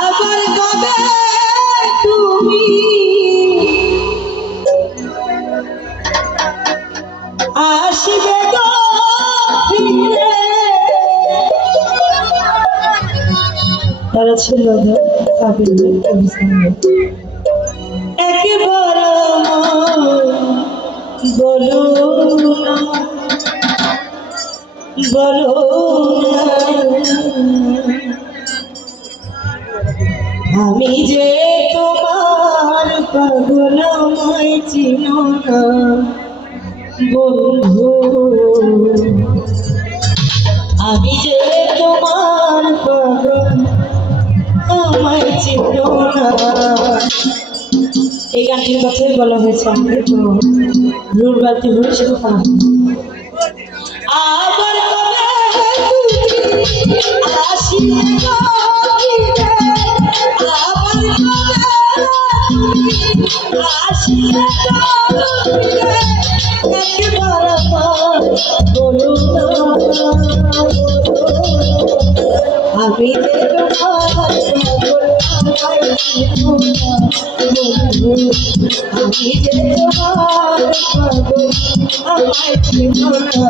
আবার কবে তুমি আসবে গো ফিরে? তারা ছিল একবার বলো না, বলো না, আমি যে তোমার পাগল, আমায় চিনো না বন্ধু, আমি যে তোমার পাগল, আমায় চিনো না। এই গানটির কথাই বলা হয়েছে আমাকে, তো রুল বালতি ভরে শুধু খারাপ। আবার কবে তুমি আসিবে গো ফিরে? আবার কবে তুমি আসিবে গো ফিরে? একবার আমার বলো না, আমি যে তোমার পাগল, আমায় চিনো না বন্ধু, আমি যে তোমার পাগল, আমায় চিনো না।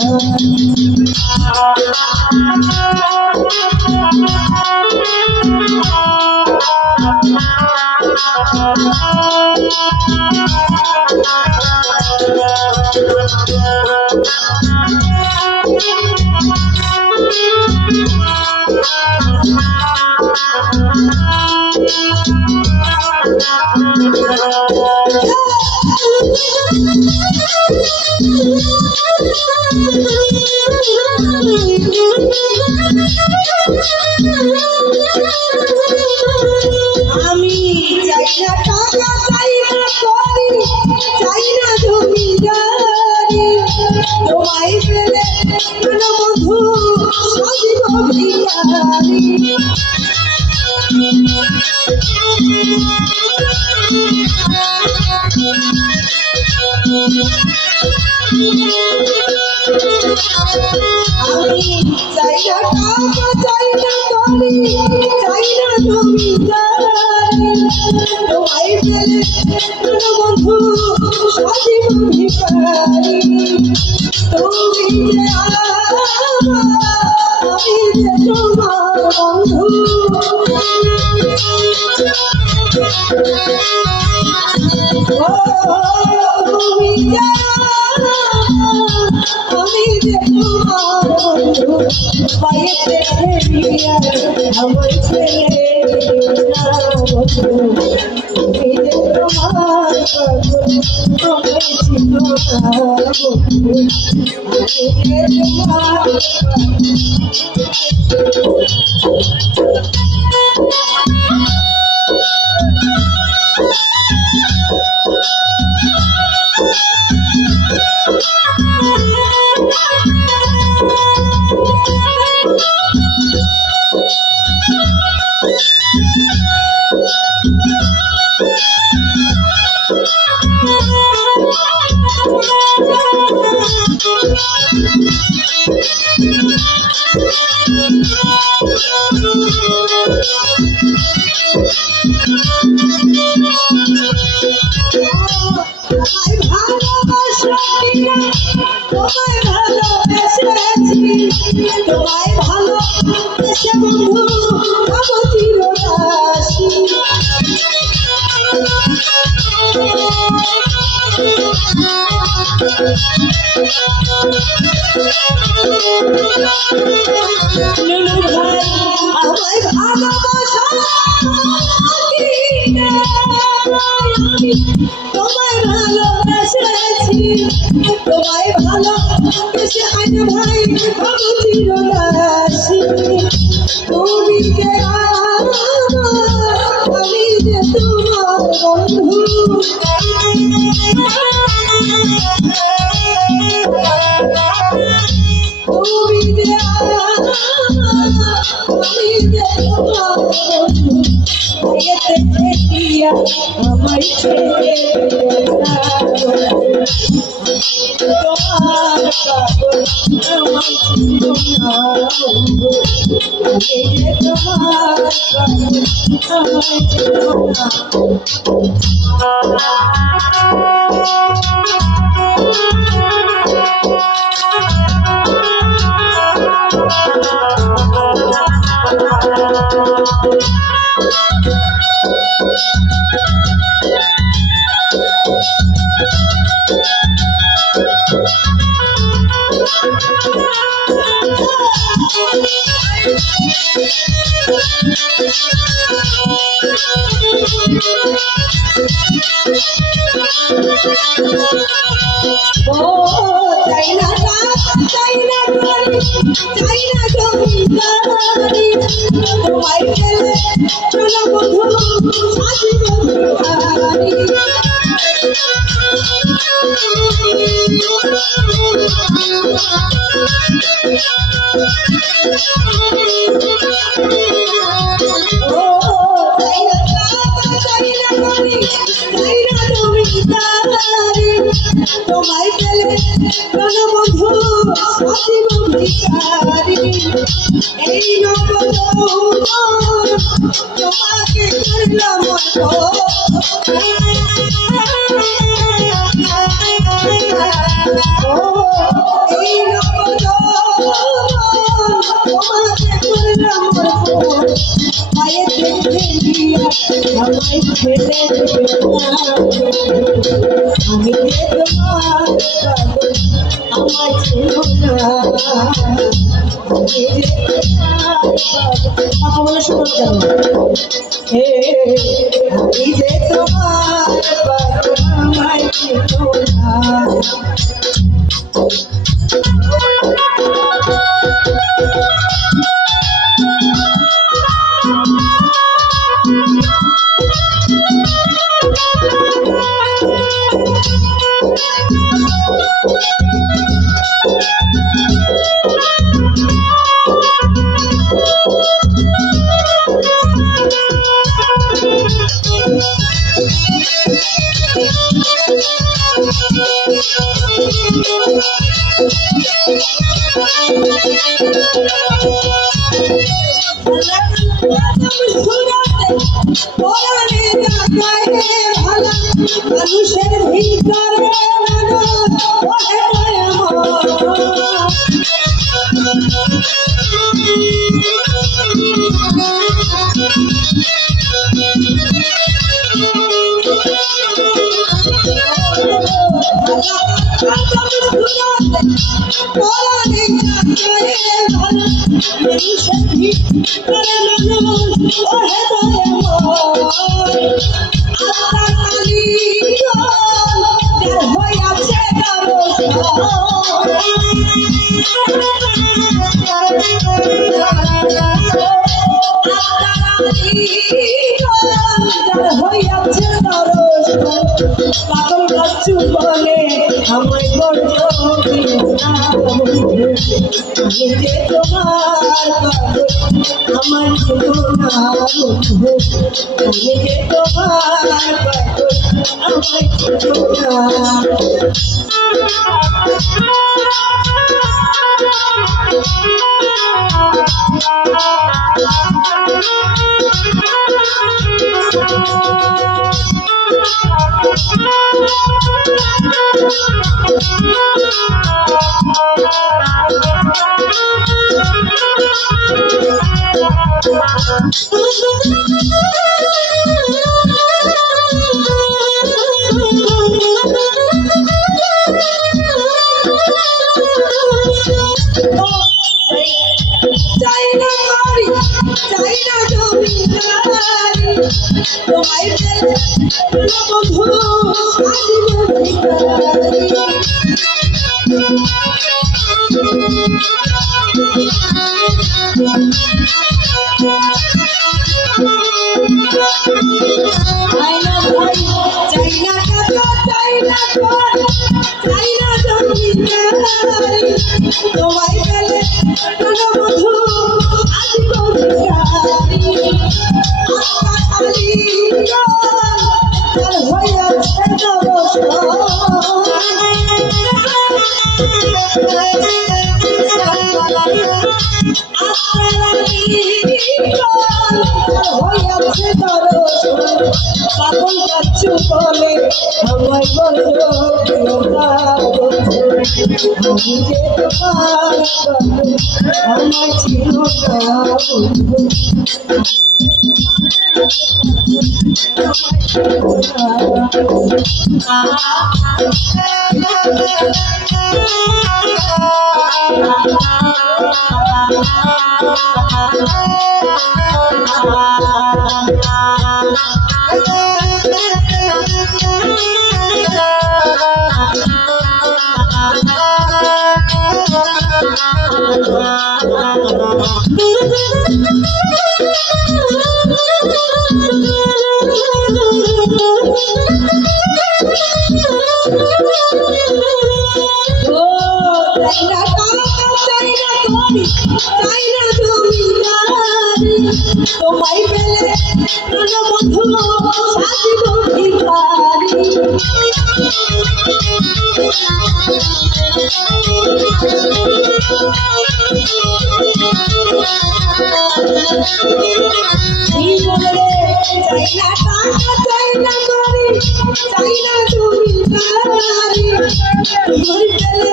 আমি চাই না টাকা, চাই না করি, চাই না জমিদারি, তোমায় পেলে কেন বন্ধু সাজিব ভিখারি। আমি চাই না টাকা, চাই না করি, চাই না জমিদারি, তোমায় পেলে কেন বন্ধু সাজিব ভিখারি। তুমি যে আমার, আমি যে তোমার বন্ধু, তুমি যে আমি যে তোমার বন্ধু, পায়েতে ফেলিয়া আমার ছেলে না বন্ধু, তুমি যে তোমার পাগল, আমায় চিনো না বন্ধু, আমি যে তোমার তোমায় ভালোবেসেছি, তোমায় ভালোবেসে বন্ধু আমি চিরদাসী। লুলু ভাই আমায় ভালোবাসা, আমি তোমায় ভালোবেসেছি, তোমায় ভালোবেসে আজ ভাই আমি চিরদাসী। তুমি যে আমার, আমি যে তোমার বন্ধু, তুমি যে আমার, আমি যে তোমার বন্ধু, পায়েতে ফেলিয়া আমায় ছেড়ে না। তোমার পাগল আমার জীবনা বন্ধু আমি যে তোমার পাগল আমার জীবনা ও চাইনা চাইনা চাইনা জমিদারি তোমায় গেলে চলো বন্ধু সাজিব ভিখারি ও তোমায় গেলে চলো বন্ধু সাজিব ভিখারি এই নগর তোমাকে করলাম এই নগর তোমাকে করলাম মায়ের দেখে দিয়া আমায় ছেড়ে দেবে আমি যে তোমার পাগল আমার জীবনা আমি যে তোমার পাগল কথা বলে শুনুন কেন আমি যে তোমার পাগল আমার জীবনা মানুষের ভিতরে পাগল বাচ্চু বলে আমায় বড্ড আমি যে তোমার পাগল আমার জীবনা বন্ধু আমি যে তোমার পাগল আমার জীবনা Oh, আমার ছিল তোমায় পেলে বন্ধু সাজিব ভিখারি কি বলে চাই না টাকা চাই না করি চাই না জমিদারি তোমায় পেলে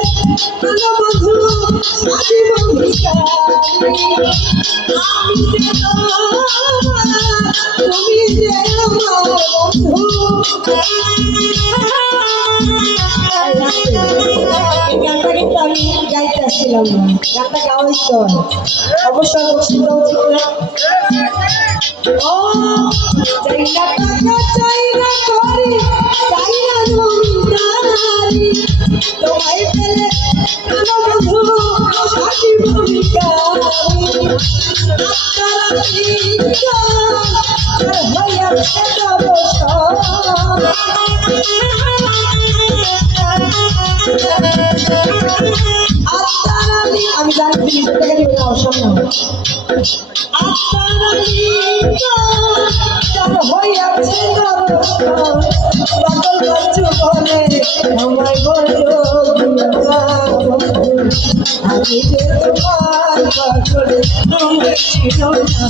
বন্ধু সাজিব ভিখারি আমি যে তুমি যে আমার বন্ধু গানটা কিন্তু আমি গাইতে আসছিলাম না, গানটা গাওয়াই তো অবশ্যই বসিত উচিত না। ও চাই না টাকা চাই না করি চাই না জমিদারি তোমায় পেলে বন্ধু সাজিব ভিখারি আমি জানি অসম্ভব হইয়াছে পাগল বাচ্চু বলে আমায় বলো আমি যে তোমার পাগল তুমি ছিল না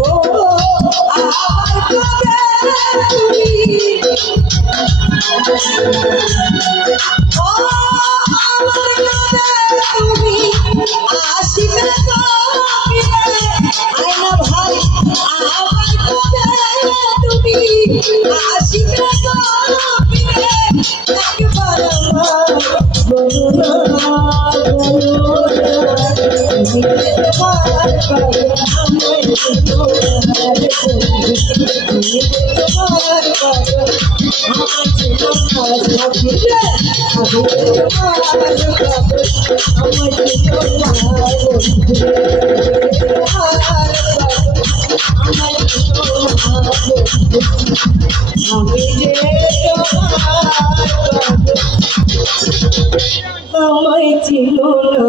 ও আমার কবে তুমি ও আমার কবে তুমি আসিবে আয়না ভাই আমার কবে তুমি আসিবে একবার আমার বলো না তুমি তোমার পাগল আমায় তুমি তোমার পাগল আমার ছিলাম না সাথীরে আমি তোমার পাগল আমার ছিল না আমার ছিল আমি যে আমায় ছিল না